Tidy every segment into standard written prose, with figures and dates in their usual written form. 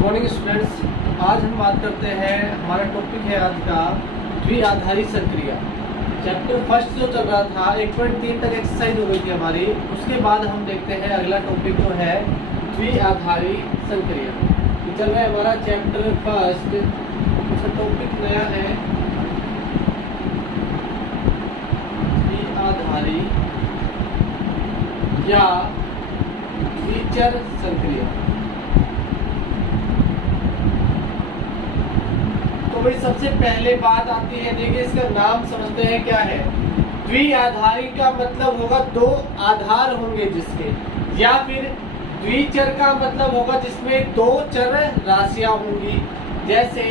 Morning students, आज हम बात करते हैं। हमारा टॉपिक है आज का द्विआधारी संक्रिया। चैप्टर फर्स्ट जो चल रहा था 1.3 तक एक्सरसाइज हो गई थी हमारी। उसके बाद हम देखते हैं अगला टॉपिक जो है द्विआधारी संक्रिया। तो चल रहा है हमारा चैप्टर फर्स्ट, उसका टॉपिक नया है द्विआधारी या द्विचर संक्रिया। तो भाई सबसे पहले बात आती है, देखिए इसका नाम समझते हैं क्या है। द्विआधारी का मतलब होगा दो आधार होंगे जिसके, या फिर द्विचर का मतलब होगा जिसमें दो चर राशियां होंगी। जैसे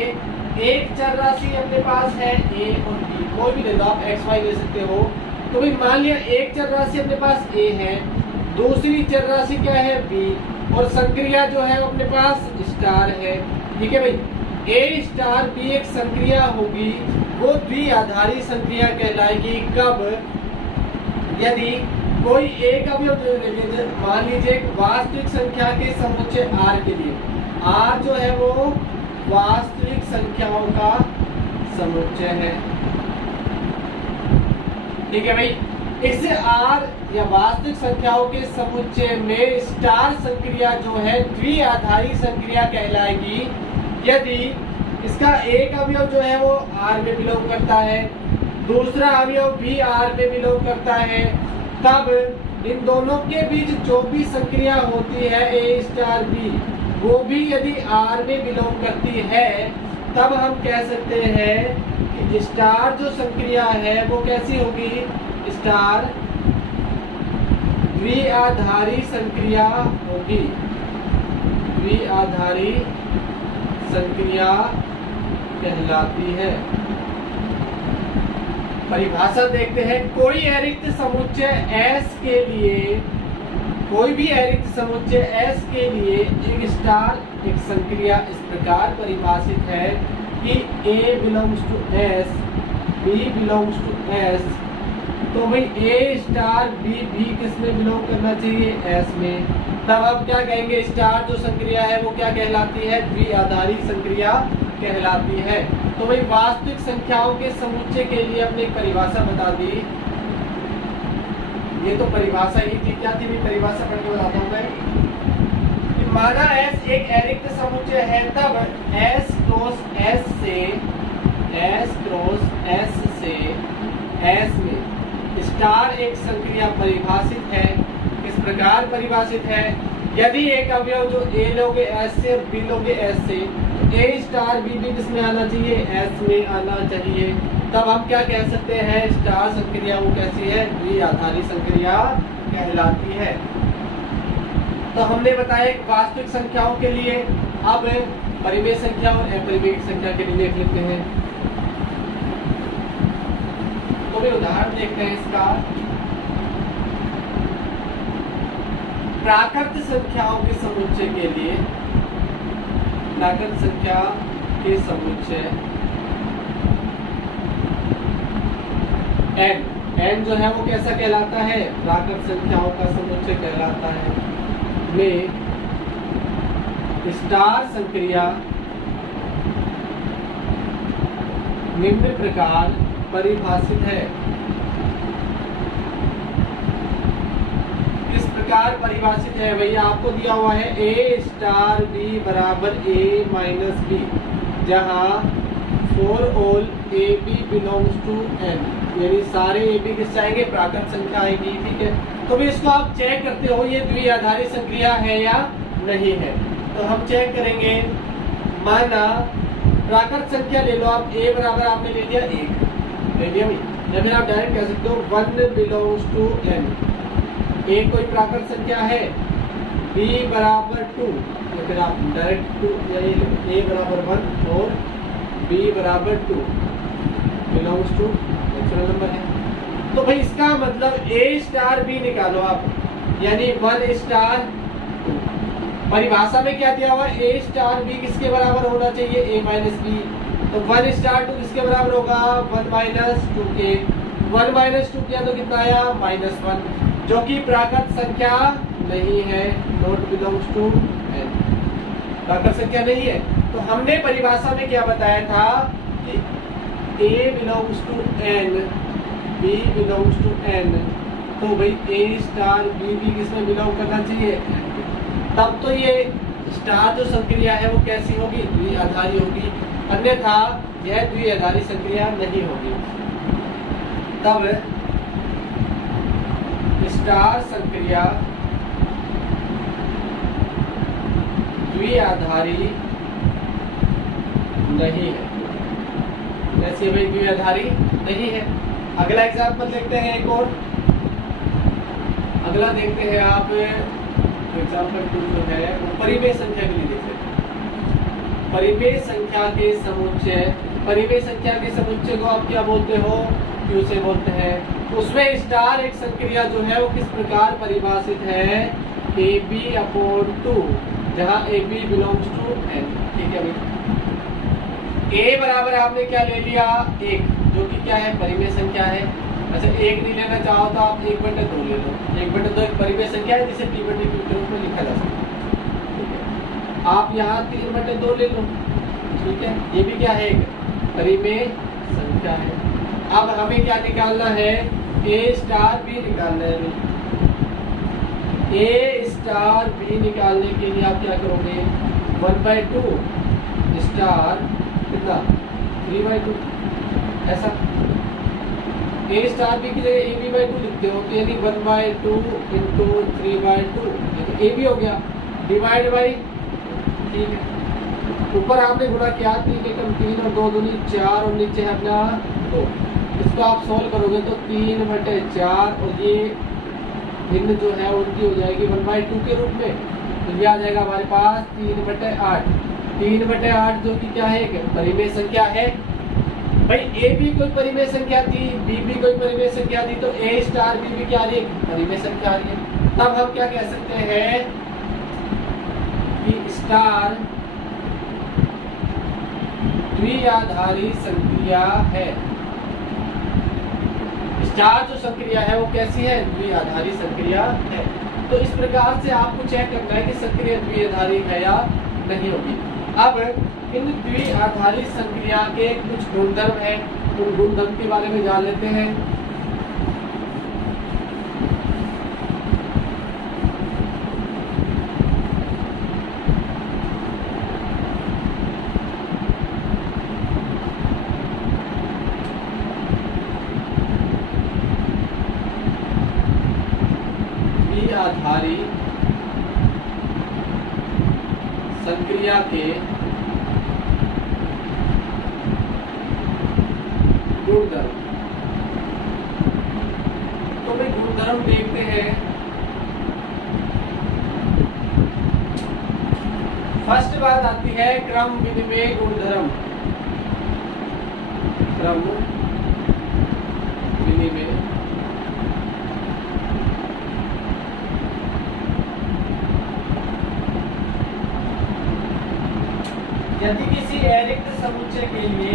एक चर राशि अपने पास है a और b, कोई भी ले लो आप, x y ले सकते हो। तो भाई मान लिया एक चर राशि अपने पास a है, दूसरी चर राशि क्या है b, और संक्रिया जो है अपने पास स्टार है। ठीक है भाई, A स्टार B एक संक्रिया होगी, वो द्विआधारी संक्रिया कहलाएगी। कब? यदि कोई एक अवयव मान लीजिए एक वास्तविक संख्या के समुच्चय R के लिए, R जो है वो वास्तविक संख्याओं का समुच्चय है। ठीक है भाई, इससे R या वास्तविक संख्याओं के समुच्चय में स्टार संक्रिया जो है द्विआधारी संक्रिया कहलाएगी। यदि इसका एक अवयव जो है वो R में बिलोंग करता है, दूसरा अवयव भी R में बिलोंग करता है, तब इन दोनों के बीच जो भी संक्रिया होती है A स्टार B, वो भी यदि R में बिलोंग करती है, तब हम कह सकते हैं कि स्टार जो संक्रिया है वो कैसी होगी? स्टार द्विआधारी संक्रिया होगी। द्विआधारी संक्रिया कहलाती है। परिभाषा देखते हैं। कोई अरिक्त समुच्चय S के लिए, कोई भी अरिक्त समुच्चय S के लिए एक स्टार एक संक्रिया इस प्रकार परिभाषित है कि A belongs to S, B belongs to S। तो भाई A स्टार B किस में बिलोंग करना चाहिए? S में। तब आप क्या कहेंगे? स्टार जो संक्रिया है वो क्या कहलाती है? द्विआधारी संक्रिया कहलाती है। तो भाई वास्तविक संख्याओं के समुच्चय के लिए हमने एक परिभाषा बता दी। ये तो परिभाषा ही थी, क्या थी? परिभाषा पढ़ के बताता हूँ मैं। माना S एक अरिक्त समुच्चय है, तब S क्रॉस S से S में स्टार एक संक्रिया परिभाषित है। किस प्रकार परिभाषित है? यदि एक अवयव जो A लोगे S से, B लोगे S से, A स्टार B भी किस में आना चाहिए? S में आना चाहिए। तब हम क्या कह सकते हैं? स्टार संक्रिया वो कैसी है? द्विआधारी संक्रिया कहलाती है। तो हमने बताया एक वास्तविक संख्याओं के लिए। अब परिमेय संख्या और अपरिमेय संख्या के लिए देख लेते हैं। तो भी उदाहरण देखते हैं इसका। प्राकृत संख्याओं के समुच्चय के लिए, प्राकृत संख्या के समुच्चय n जो है वो कैसा कहलाता है? प्राकृत संख्याओं का समुच्चय कहलाता है। में स्टार संक्रिया निम्न प्रकार परिभाषित है। किस प्रकार परिभाषित है भैया? आपको दिया हुआ है A स्टार B बराबर A माइनस B, जहाँ for all AB belongs to N, यानी सारे AB किस जाएंगे? प्राकृत संख्या आएगी। ठीक है, तो भी इसको आप चेक करते हो ये द्विआधारी संक्रिया है या नहीं है। तो हम चेक करेंगे। माना प्राकृत संख्या ले लो आप, A बराबर आपने ले लिया 1, ले लिया भाई, या फिर आप डायरेक्ट कह सकते हो 1 बिलोंग्स टू N। A कोई प्राकृत संख्या है, B बराबर 2, या फिर आप डायरेक्ट 2 A बराबर 1 और B बराबर 2 बिलोंग्स टू नेचुरल नंबर है। तो भाई इसका मतलब A स्टार B निकालो आप, यानी 1 स्टार 2। परिभाषा में क्या दिया हुआ है? A स्टार B किसके बराबर होना चाहिए? A minus B। तो 1 स्टार 2 किसके बराबर होगा? 1 माइनस 2 के। 1 माइनस 2 किया तो कितना आया? -1, जो कि प्राकृत संख्या नहीं है, नॉट बिलोंग्स टू N। प्राकृत संख्या नहीं है। तो हमने परिभाषा में क्या बताया था कि A belongs to N, B belongs to N, तो भाई A स्टार B भी किसमें बिलोंग करना चाहिए, तब तो ये स्टार जो संक्रिया है वो कैसी होगी, द्विआधारी होगी, अन्यथा यह द्विआधारी संक्रिया नहीं होगी। तब स्टार संक्रिया द्विआधारी नहीं है। जैसे भाई द्विआधारी नहीं है। अगला एग्जाम्पल देखते हैं एक और, अगला देखते हैं आप एग्जाम्पल 2 जो है वो परिमेय संख्या के लिए देखते हैं। परिमेय संख्या के समुच्चय, परिमेय संख्या के समुच्चय को आप क्या बोलते हो, क्यू से बोलते हैं। उसमें स्टार एक संक्रिया जो है वो किस प्रकार परिभाषित है, AB/2, जहाँ AB बिलोंग्स टू N। ठीक है भाई, A बराबर आपने क्या ले लिया, 1, जो कि क्या है, परिमेय संख्या है। अच्छा 1 नहीं लेना चाहो तो आप 1/2 ले लो। 1/2 एक परिमेय संख्या है जिसे P/Q के रूप में लिखा जा सकता है। ठीक है, आप यहाँ 3/2 ले लो। ठीक है, ये भी क्या है, एक परिमेय संख्या है। अब हमें क्या निकालना है, A स्टार B निकालना है। A स्टार B निकालने के लिए आप क्या करोगे, 1/2 स्टार कितना, 3/2, ऐसा। A स्टार B की जगह AB/2 लिखते हो, यानी 1/2 इंटू 3/2, A भी हो गया, डिवाइड बाई, ठीक है, ऊपर आपने गुणा किया, 3 एकम 3 और 2 दूनी 4 और नीचे है अपना 2। इसको आप सोल्व करोगे तो 3/4 और ये भिन्न जो है उनकी हो जाएगी 1/2 के रूप में। तो ये आ जाएगा हमारे पास 3/8। 3/8 जो कि क्या है, परिमेय संख्या है। भाई A भी कोई परिमेय संख्या थी, B भी कोई परिमेय संख्या थी, तो A स्टार B भी क्या आ रही है, परिमेय संख्या आ रही है। तब हम क्या कह सकते हैं कि स्टार द्विआधारी संक्रिया है। स्टार जो संक्रिया है वो कैसी है, द्विआधारी संक्रिया है। तो इस प्रकार से आपको चेक करना है कि संक्रिया द्विआधारी है या नहीं होगी। अब इन द्विआधारी संक्रिया के कुछ गुणधर्म हैं, उन गुणधर्म के बारे में जान लेते हैं। द्विआधारी संक्रिया के गुणधर्म, तो भाई गुणधर्म देखते हैं। फर्स्ट बात आती है क्रम विनिमय गुणधर्म। क्रम विनिमय यदि किसी अरिक्त समुच्चय के लिए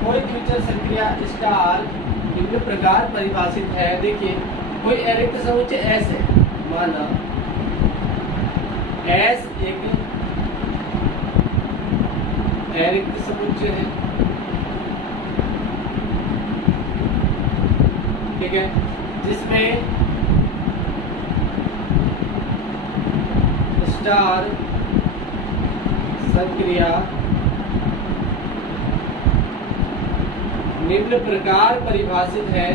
कोई द्विचर संक्रिया स्टार निम्न प्रकार परिभाषित है। देखिए कोई अरिक्त समुच्चय S है, माना S एक अरिक्त समुच्चय है, ठीक है, जिसमें स्टार संक्रिया निम्न प्रकार परिभाषित है।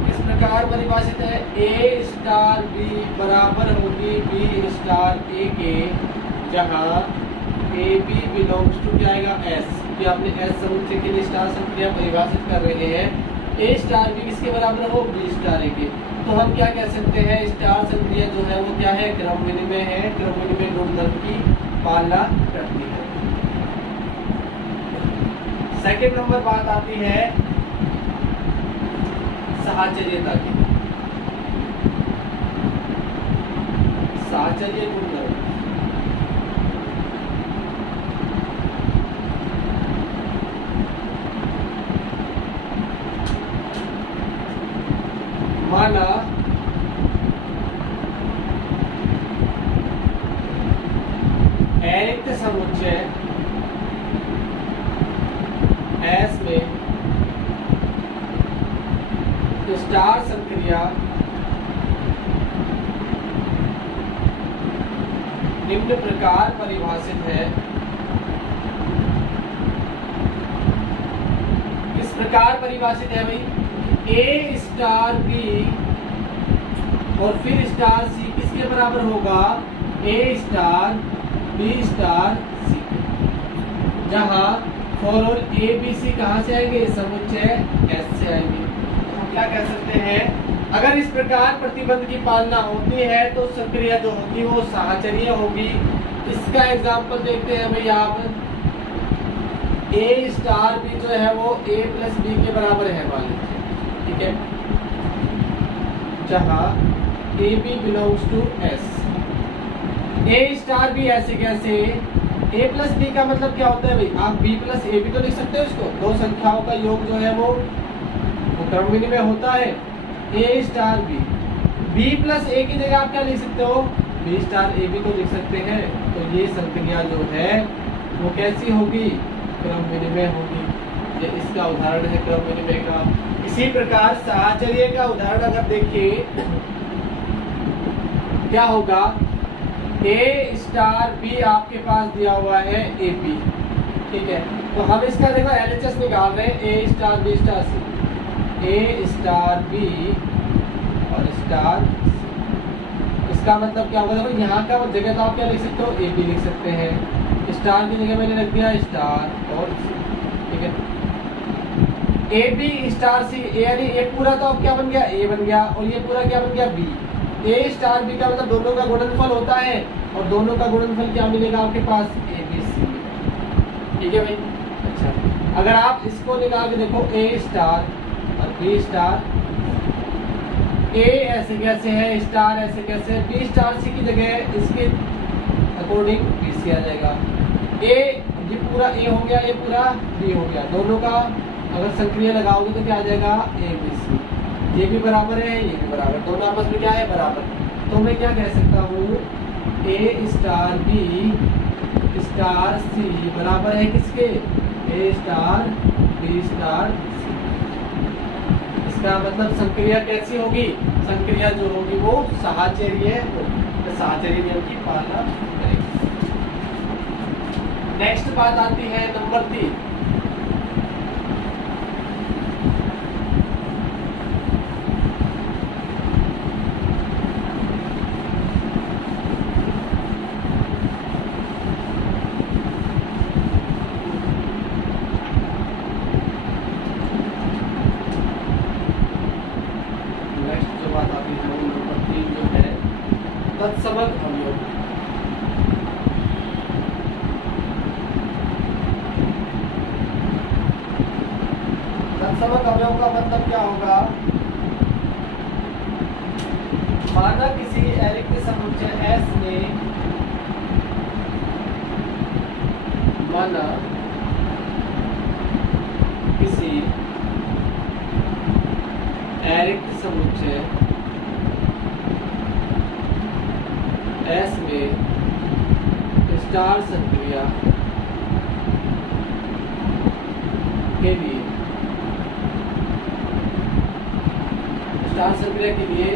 किस प्रकार परिभाषित है, A स्टार B बराबर होगी B स्टार A के, जहां AB बिलोंग्स टू क्या आएगा, S, कि आपने S समुच्चय के लिए स्टार संक्रिया परिभाषित कर रहे हैं। A स्टार B किसके बराबर हो, B स्टार A के। तो हम क्या कह सकते हैं, स्टार संक्रिया जो है वो क्या है, क्रम विनिमय है, क्रम विनिमय गुणधर्म की पालना करती है। सेकंड नंबर बात आती है साहचर्यता की। साहचर्य गुणधर्म, माना अरिक्त समुच्चय S में स्टार संक्रिया निम्न प्रकार परिभाषित है। किस प्रकार परिभाषित है भाई? A स्टार B और फिर स्टार C किसके बराबर होगा? A star B star C, जहां for all A B C कहां से आएंगे? समुच्चय S से आएंगे। हम क्या कह सकते हैं? अगर इस प्रकार प्रतिबंध की पालना होती है तो संक्रिया जो होगी वो साहचर्य होगी। इसका एग्जाम्पल देखते हैं भाई आप। A स्टार B जो है वो A प्लस B के बराबर है मान लीजिए, ठीक है, जहां A B belongs to S. A star B ऐसे कैसे? ए प्लस बी का मतलब क्या होता है भाई? आप बी प्लस ए बी तो लिख सकते हो इसको। दो संख्याओं का योग जो है वो क्रम विनिमय होता है। ए स्टार बी, बी प्लस ए की जगह आप क्या लिख सकते हो? बी स्टार ए बी को लिख सकते हैं। तो ये संख्या जो है वो कैसी होगी? क्रम विनिमय होगी। ये इसका उदाहरण है क्रम विनिमय का। इसी प्रकार साहचर्य का उदाहरण अगर देखिए क्या होगा? ए स्टार बी आपके पास दिया हुआ है ए बी, ठीक है, तो हम इसका देखो एलएचएस निकाल रहे हैं। ए स्टार बी स्टार सी, ए स्टार बी और स्टार सी। इसका मतलब क्या होगा? देखो यहाँ का जगह तो आप क्या लिख सकते हो? ए बी लिख सकते हैं। स्टार की जगह मैंने रख दिया स्टार और सी, ठीक है। ए बी स्टार सी, यानी ये पूरा तो अब क्या बन गया? ए बन गया, और ये पूरा क्या बन गया? बी। ए स्टार बी का मतलब दोनों का गुणनफल होता है, और दोनों का गुणनफल क्या मिलेगा आपके पास? ए बी सी, ठीक है भाई। अच्छा, अगर आप इसको निकाल के देखो ए स्टार और बी स्टार, ए ऐसे कैसे है, स्टार ऐसे कैसे है, बी स्टार सी की जगह इसके अकॉर्डिंग बी सी आ जाएगा। ये पूरा ए हो गया, ये पूरा बी हो गया। दोनों का अगर संक्रिया लगाओगे तो क्या आ जाएगा? A B C. ये भी बराबर है, ये भी बराबर, दोनों आपस में क्या है? बराबर। तो मैं क्या कह सकता हूँ? ए स्टार बी स्टार सी बराबर है किसके? ए स्टार बी स्टार सी। इसका मतलब संक्रिया कैसी होगी? संक्रिया जो होगी वो साहचर्य होगी, तो साहचर्य नियम की पालना करेगी। नेक्स्ट बात आती है नंबर 3। तत्समक अवयव। तत्समक अवयव का मतलब क्या होगा? माना किसी अरिक्त समुच्चय S में, माना किसी अरिक्त समुच्चय S में स्टार संक्रिया के लिए, स्टार संक्रिया के लिए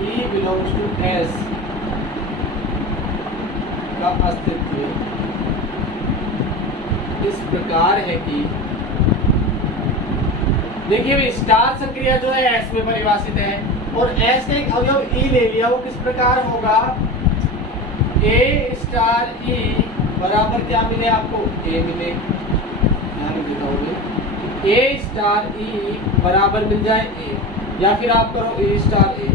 E बिलोंग्स टू S का अस्तित्व इस प्रकार है कि, देखिए भाई स्टार संक्रिया जो है S में परिभाषित है, और S का एक अवयव E ले लिया, वो किस प्रकार होगा? ए स्टार ई बराबर क्या मिले आपको? ए मिले। ए स्टार ई बराबर मिल जाए ए, या फिर आप करो ए स्टार ए,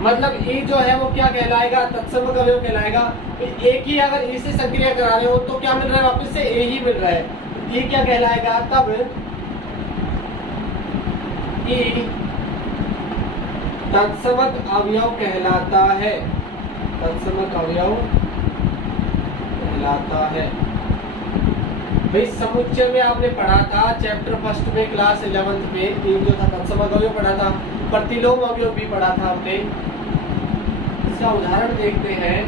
मतलब ए जो है वो क्या कहलाएगा? तत्समक अवयव कहलाएगा। एक ही अगर ई से संक्रिया करा रहे हो तो क्या मिल रहा है? वापस से ए ही मिल रहा है। ये क्या कहलाएगा? तब ई तत्समक अवयव कहलाता है। तत्समक अवयव कहलाता है भाई। समुच्चय में आपने पढ़ा था चैप्टर फर्स्ट में क्लास 11th में, तीन जो था तत्समक अवयव पढ़ा था, प्रतिलोम अवयव भी पढ़ा था आपने। इसका उदाहरण देखते हैं।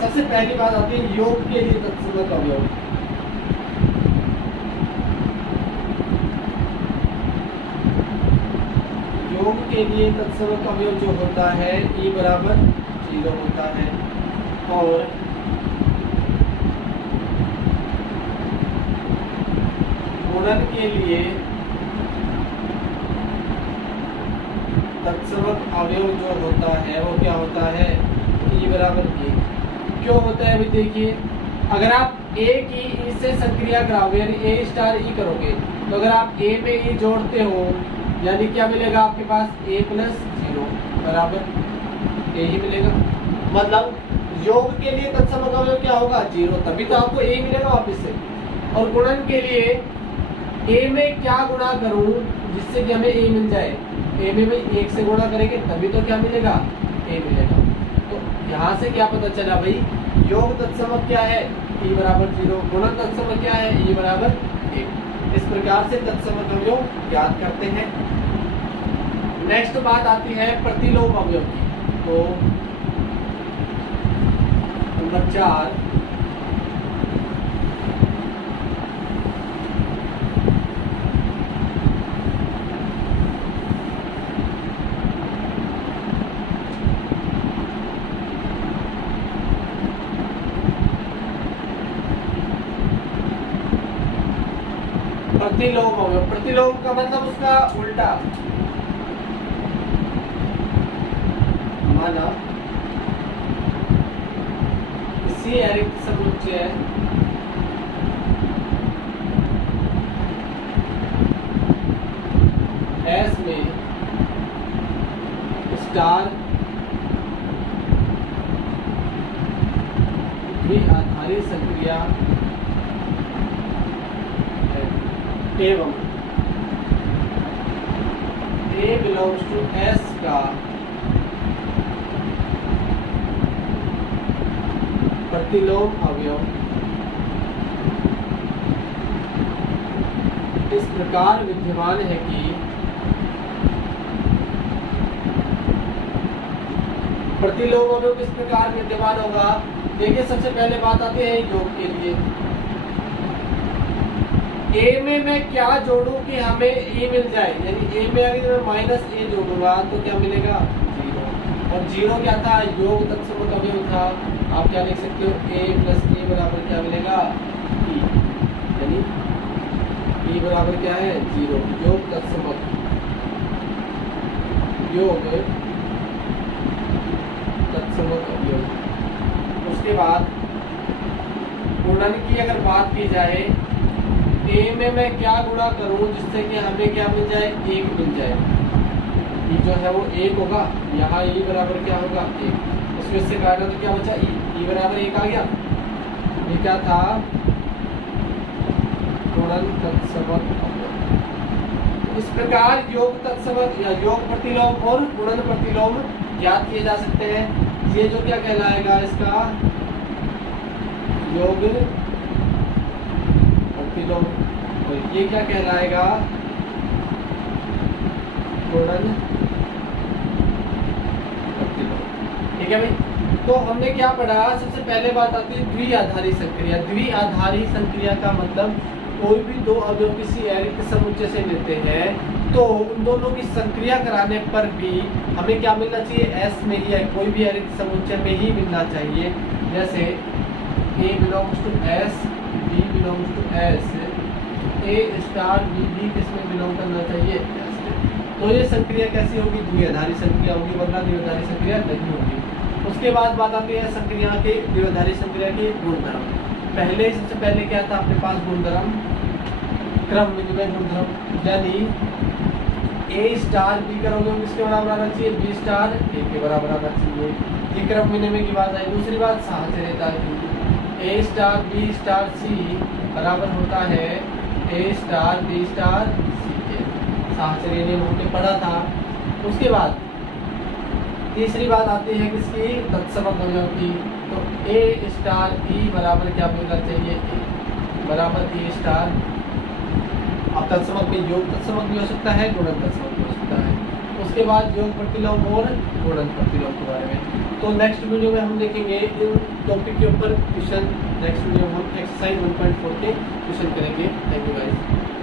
सबसे पहली बात आती है योग के लिए तत्समक अवयव। योग के लिए तत्समक अवयव जो होता है E बराबर 0 होता है, और गुणन के लिए तत्समक अवयव जो होता है वो क्या होता है, E बराबर 1। क्यों होता है अभी देखिए, अगर आप A की E से संक्रिया कराओगे यानी A स्टार E करोगे, तो अगर आप A में E जोड़ते हो यानी क्या मिलेगा आपके पास A प्लस 0 बराबर A ही मिलेगा। मतलब योग के लिए तत्समक अवयव क्या होगा 0, तभी तो आपको A मिलेगा वापस से। और गुणन के लिए A में क्या गुणा करूं जिससे कि हमें A मिल जाए, A में 1 से गुणा करेंगे तभी तो क्या मिलेगा A मिलेगा। तो यहाँ से क्या पता चला भाई, योग तत्समक क्या है E बराबर 0, गुणन तत्समक क्या है E बराबर 1। इस प्रकार से तत्समक अवयव ज्ञात करते हैं। नेक्स्ट बात आती है प्रतिलोम अवयव की। तो नंबर 4, प्रतिलोम अवयव। प्रतिलोम का मतलब उसका उल्टा। माना इसी अरिक्त समुच्चय S में स्टार द्विआधारी संक्रिया एवं A belongs to S का प्रतिलोम अवयव इस प्रकार विद्यमान है कि प्रतिलोम अवयव किस प्रकार विद्यमान होगा। देखिए सबसे पहले बात आती है योग के लिए। A में मैं क्या जोड़ूं कि हमें E मिल जाए, यानी A में अगर मैं माइनस A जोड़ूंगा तो क्या मिलेगा 0, और 0 क्या था योग तत्समक अवयव था। आप क्या लिख सकते हो A प्लस A बराबर क्या मिलेगा E, यानी E बराबर क्या है 0, योग तत्समक योग तत्समक अवयव। उसके बाद गुणन की अगर बात की जाए, A में मैं क्या गुणा करूं जिससे कि हमें क्या मिल जाए 1 मिल जाए। E जो है वो 1 होगा, यहाँ E बराबर क्या होगा 1, उसमें से काटा तो क्या बचा E बराबर 1 आ गया। ये क्या था गुणन तत्समक अवयव। इस प्रकार योग तत्समक या योग प्रतिलोम और गुणन प्रतिलोम ज्ञात किए जा सकते हैं। ये जो क्या कहलाएगा इसका योग प्रतिलोम, और ये क्या कहलाएगा गुणन प्रतिलोम। ठीक है भाई। तो हमने क्या पढ़ा, सबसे पहले बात आती है द्विआधारी संक्रिया। द्विआधारी संक्रिया का मतलब कोई भी दो अवयव किसी अरिक्त समुच्चय से लेते हैं तो उन दोनों की संक्रिया कराने पर भी हमें क्या मिलना चाहिए S में ही, कोई भी अरिक्त समुच्चय में ही मिलना चाहिए। जैसे A belongs to S, B belongs to S, A star B किसमें बिलोंग करना चाहिए S में। तो ये संक्रिया कैसी होगी द्विआधारी संक्रिया होगी, वरना द्विआधारी संक्रिया नहीं होगी। उसके बाद बात आती है संक्रिया के द्विआधारी संक्रिया के गुणधर्म। पहले सबसे पहले क्या था अपने पास गुणधर्म, क्रम विनिमय गुणधर्म, यानी A स्टार B करोगे किसके बराबर आना चाहिए B स्टार A के बराबर आना चाहिए। ये क्रम विनिमय की बात आई। दूसरी बात साहचर्यता की, A star B star C बराबर होता है A star B star C के। साहचर्य नियम हमने पढ़ा था। उसके बाद तीसरी बात आती है किसकी तत्समक अवयव की। तो A स्टार E बराबर क्या मिलना चाहिए A बराबर A स्टार। अब तत्समक में योग तत्समक भी हो सकता है, गुणन तत्समक भी हो सकता है। उसके बाद योग प्रतिलोम और गुणन प्रतिलोम के बारे में। तो नेक्स्ट वीडियो में हम देखेंगे इन टॉपिक के ऊपर क्वेश्चन। नेक्स्ट वीडियो में हम एक्सरसाइज 1.4 के क्वेश्चन करेंगे। Thank you guys.